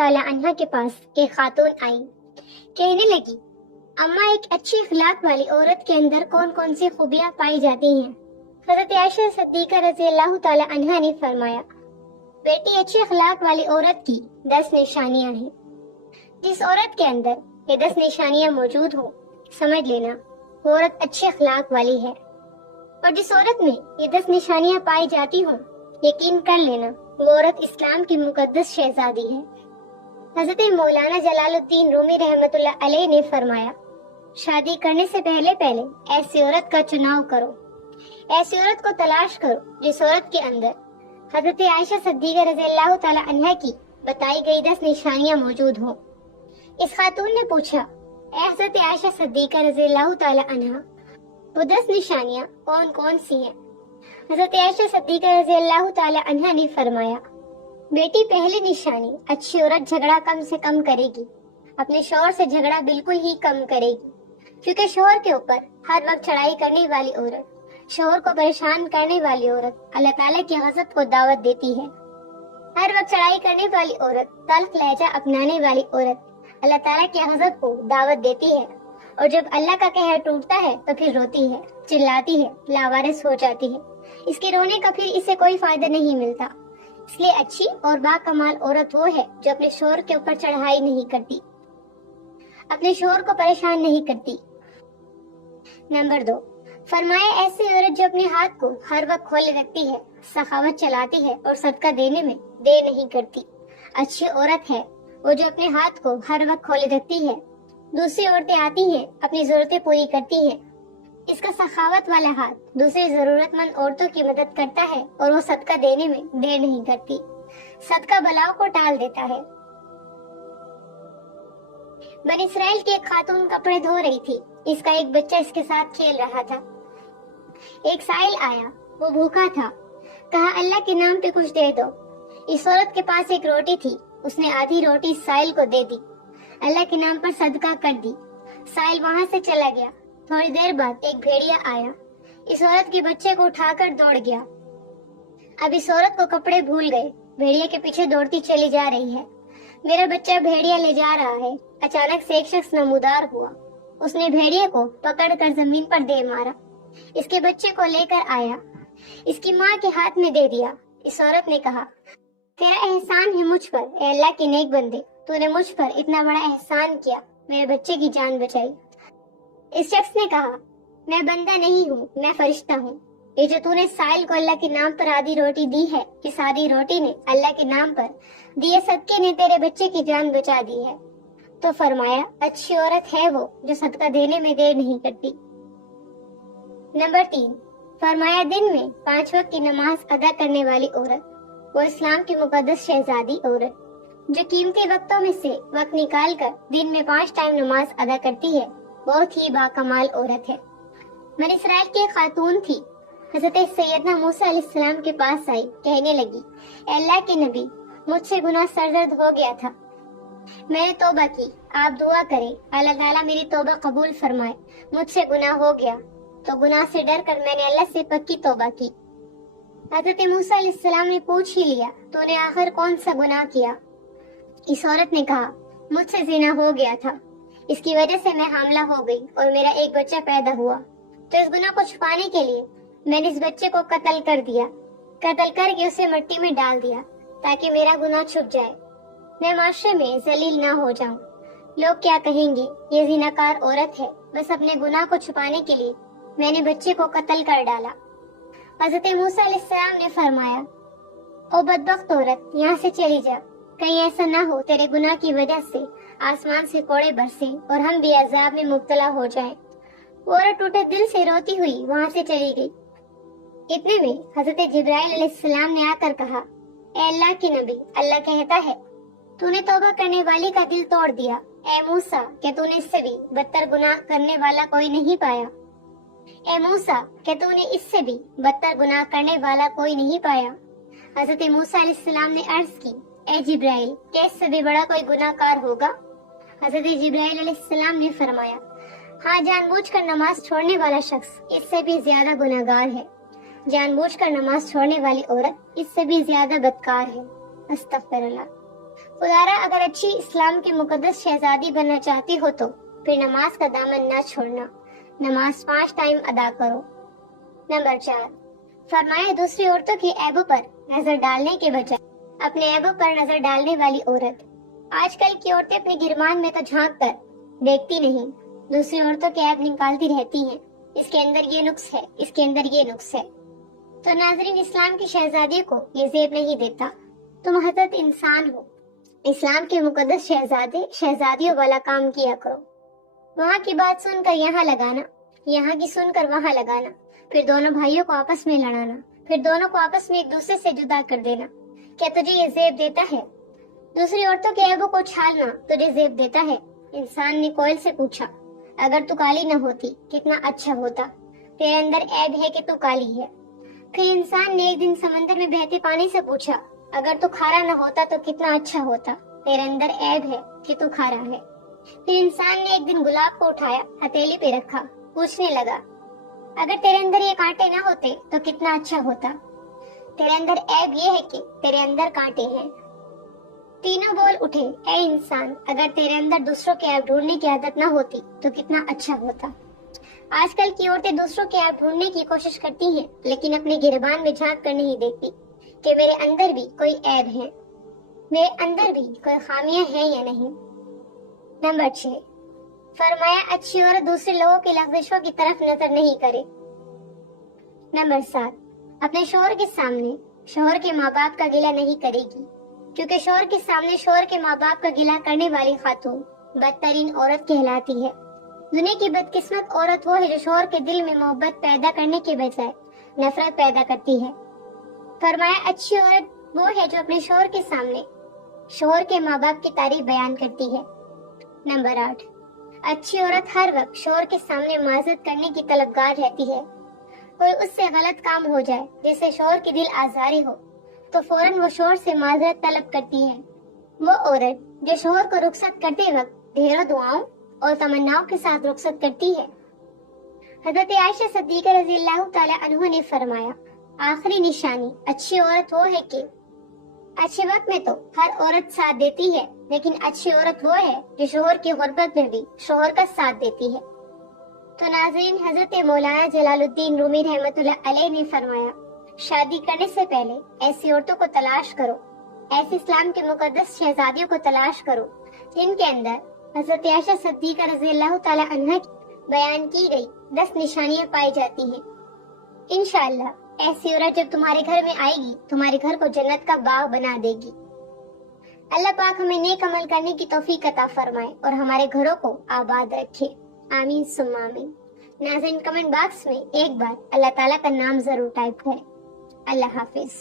تعالی عنہ کے پاس ایک خاتون آئی. کہنے لگی اماں ایک اچھی اخلاق والی عورت کے اندر کون کون سی خوبیاں پائی جاتی ہیں؟ حضرت عائشہ صدیقہ رضی اللہ تعالی عنہا نے فرمایا بیٹی اچھی اخلاق والی عورت کی 10 نشانیاں ہیں. جس عورت کے اندر یہ 10 نشانیاں موجود ہوں سمجھ لینا وہ عورت اچھی اخلاق والی ہے. اور جس عورت میں یہ 10 نشانیاں پائی جاتی ہوں یقین کر لینا وہ عورت اسلام کی مقدس شہزادی ہے. حضرت مولانا جلال الدین رومی رحمت اللہ علیہ نے فرمایا شادی کرنے سے پہلے ایسی عورت کا چناؤ کرو، ایسی عورت کو تلاش کرو جس عورت کے اندر حضرت عائشہ صدیقہ رضی اللہ تعالی عنہ کی بتائی گئی 10 نشانیاں موجود ہوں. اس خاتون نے پوچھا اے حضرت عائشہ صدیقہ رضی اللہ تعالی عنہ وہ 10 نشانیاں کون کون سی ہیں؟ حضرت عائشہ صدیقہ رضی اللہ تعالی عنہ نے فرمایا بیٹی پہلی نشانی اچھی عورت جھگڑا کم سے کم کرے گی، اپنے شوہر سے جھگڑا بالکل ہی کم کرے گی، کیونکہ شوہر کے اوپر ہر وقت چڑھائی کرنے والی عورت، شوہر کو پریشان کرنے والی عورت اللہ تعالیٰ کی غضب کو دعوت دیتی ہے. ہر وقت چڑھائی کرنے والی عورت، تلخ لہجہ اپنانے والی عورت اللہ تعالیٰ کی غضب کو دعوت دیتی ہے، اور جب اللہ کا قہر ٹوٹتا ہے تو پھر روتی ہے، چلاتی ہے، لاوارث ہو جاتی ہے. اس کے رونے کا پھر اسے کوئی فائدہ نہیں ملتا. اس لیے اچھی اور با کمال عورت وہ ہے جو اپنے شوہر کے اوپر چڑھائی نہیں کرتی، اپنے شوہر کو پریشان نہیں کرتی. نمبر 2، فرمایا ایسی عورت جو اپنے ہاتھ کو ہر وقت کھولے رکھتی ہے، سخاوت چلاتی ہے اور صدقہ دینے میں دیر نہیں کرتی. اچھی عورت ہے وہ جو اپنے ہاتھ کو ہر وقت کھولے رکھتی ہے، دوسری عورتیں آتی ہیں اپنی ضرورتیں پوری کرتی ہے، اس کا سخاوت والا ہاتھ دوسری ضرورت مند عورتوں کی مدد کرتا ہے اور وہ صدقہ دینے میں دیر نہیں کرتی، صدقہ بلاؤں کو ٹال دیتا ہے. بنی اسرائیل کی ایک خاتون کپڑے دھو رہی تھی، اس کا ایک بچہ اس کے ساتھ کھیل رہا تھا. ایک سائل آیا، وہ بھوکا تھا، کہا اللہ کے نام پہ کچھ دے دو. اس عورت کے پاس ایک روٹی تھی، اس نے آدھی روٹی سائل کو دے دی، اللہ کے نام پر صدقہ کر دی. سائل وہاں سے چلا گیا. تھوڑی دیر بعد ایک بھیڑیا آیا، اس عورت کے بچے کو اٹھا کر دوڑ گیا. اب اس عورت کو کپڑے بھول گئے، بھیڑیا کے پیچھے دوڑتی چلی جا رہی ہے. میرا بچہ بھیڑیا لے جا رہا ہے. اچانک سے ایک شخص نمودار ہوا، اس نے بھیڑیا کو پکڑ کر زمین پر دے مارا. اس کے بچے کو لے کر آیا، اس کی ماں کے ہاتھ میں دے دیا. اس عورت نے کہا تیرا احسان ہے مجھ پر، اے اللہ کے نیک بندے، تو نے مجھ پر اتنا بڑا احسان کیا، میرے بچے کی جان بچائی. اس شخص نے کہا میں بندہ نہیں ہوں، میں فرشتہ ہوں. یہ جو تو نے سائل کو اللہ کے نام پر آدھی روٹی دی ہے، اس آدھی روٹی نے اللہ کے نام پر دیے صدقے نے تیرے بچے کی جان بچا دی ہے. تو فرمایا اچھی عورت ہے وہ جو صدقہ دینے میں دیر نہیں کرتی. نمبر 3، فرمایا دن میں 5 وقت کی نماز ادا کرنے والی عورت وہ اسلام کی مقدس شہزادی عورت جو قیمتی وقتوں میں سے وقت نکال کر دن میں 5 ٹائم نماز ادا کرتی ہے، بہت ہی باکمال عورت ہے. بنی اسرائیل کی ایک خاتون تھی، حضرت سیدنا موسیٰ علیہ السلام کے پاس آئی، کہنے لگی اے اللہ کے نبی مجھ سے گناہ سرزد ہو گیا تھا، میں نے توبہ کی، آپ دعا کریں اللہ تعالیٰ میری توبہ قبول فرمائے. مجھ سے گناہ ہو گیا تو گناہ سے ڈر کر میں نے اللہ سے پکی توبہ کی. حضرت موسیٰ علیہ السلام نے پوچھ ہی لیا تو نے آخر کون سا گناہ کیا؟ اس عورت نے کہا مجھ سے زنا ہو گیا تھا، اس کی وجہ سے میں حاملہ ہو گئی اور میرا ایک بچہ پیدا ہوا، تو اس گناہ کو چھپانے کے لیے میں نے اس بچے کو قتل کر دیا، قتل کر کے اسے مٹی میں ڈال دیا تاکہ میرا گناہ چھپ جائے، میں معاشرے میں ذلیل نہ ہو جاؤں. لوگ کیا کہیں گے یہ زناکار عورت ہے، بس اپنے گناہ کو چھپانے کے لیے میں نے بچے کو قتل کر ڈالا. حضرت موسیٰ علیہ السلام نے فرمایا او بدبخت عورت یہاں سے چلی جا، کہیں ایسا نہ ہو تیرے گناہ کی وجہ سے آسمان سے کوڑے برسیں اور ہم بھی عذاب میں مبتلا ہو جائیں. وہ عورت ٹوٹے دل سے روتی ہوئی وہاں سے چلی گئی. اتنے میں حضرت جبرائیل علیہ السلام نے آ کر کہا اے اللہ کے نبی، اللہ کہتا ہے تو نے توبہ کرنے والی کا دل توڑ دیا. اے موسیٰ کہ تو نے اس سے بھی بدتر گناہ کرنے والا کوئی نہیں پایا، اے موسیٰ کہ تو نے اس سے بھی بدتر گناہ کرنے والا کوئی نہیں پایا. حضرت موسیٰ علیہ السلام نے عرض کی اے جبرائیل کہ اس سے بھی بڑا کوئی گناہ کار ہوگا؟ حضرت جبرائیل علیہ السلام نے فرمایا ہاں، جان بوجھ کر نماز چھوڑنے والا شخص اس سے بھی زیادہ گناہگار ہے، جان بوجھ کر نماز چھوڑنے والی عورت اس سے بھی زیادہ بدکار ہے. استغفر اللہ. خدارا اگر اچھی اسلام کی مقدس شہزادی بننا چاہتی ہو تو پھر نماز کا دامن نہ چھوڑنا، نماز 5 ٹائم ادا کرو۔ نمبر 4، فرمایا دوسری عورتوں کے عیبوں پر نظر ڈالنے کے بجائے اپنے عیبوں پر نظر ڈالنے والی عورت۔ آج کل کی عورتیں اپنے گرمان میں تو جھانک کر دیکھتی نہیں، دوسری عورتوں کے عیب نکالتی رہتی ہیں، اس کے اندر یہ نقص ہے، اس کے اندر یہ نقص ہے۔ تو ناظرین، اسلام کی شہزادی کو یہ زیب نہیں دیتا، تم حضرت انسان ہو، اسلام کے مقدس شہزادیوں والا کام کیا کرو۔ وہاں کی بات سن کر یہاں لگانا، یہاں کی سن کر وہاں لگانا، پھر دونوں بھائیوں کو آپس میں لڑانا، پھر دونوں کو آپس میں ایک دوسرے سے جدا کر دینا، کیا تجھے یہ زیب دیتا ہے؟ دوسری عورتوں کے عیبوں کو چھالنا تجھے زیب دیتا ہے؟ انسان نے کوئل سے پوچھا، اگر تو کالی نہ ہوتی کتنا اچھا ہوتا، تیرے اندر عیب ہے کہ تو کالی ہے۔ پھر انسان نے ایک دن سمندر میں بہتے پانی سے پوچھا، اگر تو کھارا نہ ہوتا تو کتنا اچھا ہوتا، تیرے اندر عیب ہے کہ تو کھارا ہے۔ پھر انسان نے ایک دن گلاب کو اٹھایا، ہتھیلی پہ رکھا، پوچھنے لگا، اگر تیرے اندر یہ کانٹے نہ ہوتے تو کتنا اچھا ہوتا، تیرے اندر عیب یہ ہے کہ تیرے اندر کانٹے ہیں۔ تینوں بول اٹھے، اے انسان، اگر تیرے اندر دوسروں کے عیب ڈھونڈنے کی عادت نہ ہوتی تو کتنا اچھا ہوتا۔ آج کل کی عورتیں دوسروں کے عیب ڈھونڈنے کی کوشش کرتی ہیں، لیکن اپنے گریبان میں جھانک کر نہیں دیکھتی کہ میرے اندر بھی کوئی عیب ہے، میرے اندر بھی کوئی خامیاں ہیں یا نہیں۔ نمبر 6، فرمایا اچھی عورت دوسرے لوگوں کی لغزشوں کی طرف نظر نہیں کرے۔ نمبر 7، اپنے شوہر کے سامنے شوہر کے ماں باپ کا گلہ نہیں کرے گی، کیونکہ شوہر کے سامنے شوہر کے ماں باپ کا گلہ کرنے والی خاتون بدترین عورت کہلاتی ہے۔ دنیا کی بدقسمت عورت وہ ہے جو شوہر کے دل میں محبت پیدا کرنے کے بجائے نفرت پیدا کرتی ہے۔ فرمایا اچھی عورت وہ ہے جو اپنے شوہر کے سامنے شوہر کے ماں باپ کی تعریف بیان کرتی ہے۔ نمبر 8، اچھی عورت ہر وقت شوہر کے سامنے معذرت کرنے کی طلبگار رہتی ہے۔ کوئی اس سے غلط کام ہو جائے جس سے شوہر کی دل آزاری ہو تو فوراً وہ شوہر سے معذرت طلب کرتی ہے۔ وہ عورت جو شوہر کو رخصت کرتے وقت ڈھیروں دعاؤں اور تمناؤں کے ساتھ رخصت کرتی ہے۔ حضرت عائشہ صدیقہ رضی اللہ تعالی عنہ نے فرمایا، آخری نشانی اچھی عورت وہ ہے کہ اچھے وقت میں تو ہر عورت ساتھ دیتی ہے، لیکن اچھی عورت وہ ہے جو شوہر کی غربت میں بھی شوہر کا ساتھ دیتی ہے۔ تو ناظرین، حضرت مولانا جلال الدین رومی رحمۃ اللہ علیہ نے فرمایا، شادی کرنے سے پہلے ایسی عورتوں کو تلاش کرو، ایسے اسلام کے مقدس شہزادیوں کو تلاش کرو جن کے اندر حضرت عائشہ صدیقہ رضی اللہ تعالی عنہ کی بیان کی گئی 10 نشانیاں پائی جاتی ہیں۔ انشاءاللہ ایسی عورت جب تمہارے گھر میں آئے گی، تمہارے گھر کو جنت کا باغ بنا دے گی۔ اللہ پاک ہمیں نیک عمل کرنے کی توفیق عطا فرمائے اور ہمارے گھروں کو آباد رکھے، آمین ثم آمین۔ ناظرین، کمنٹ باکس میں ایک بار اللہ تعالیٰ کا نام ضرور ٹائپ کریں۔ اللہ حافظ۔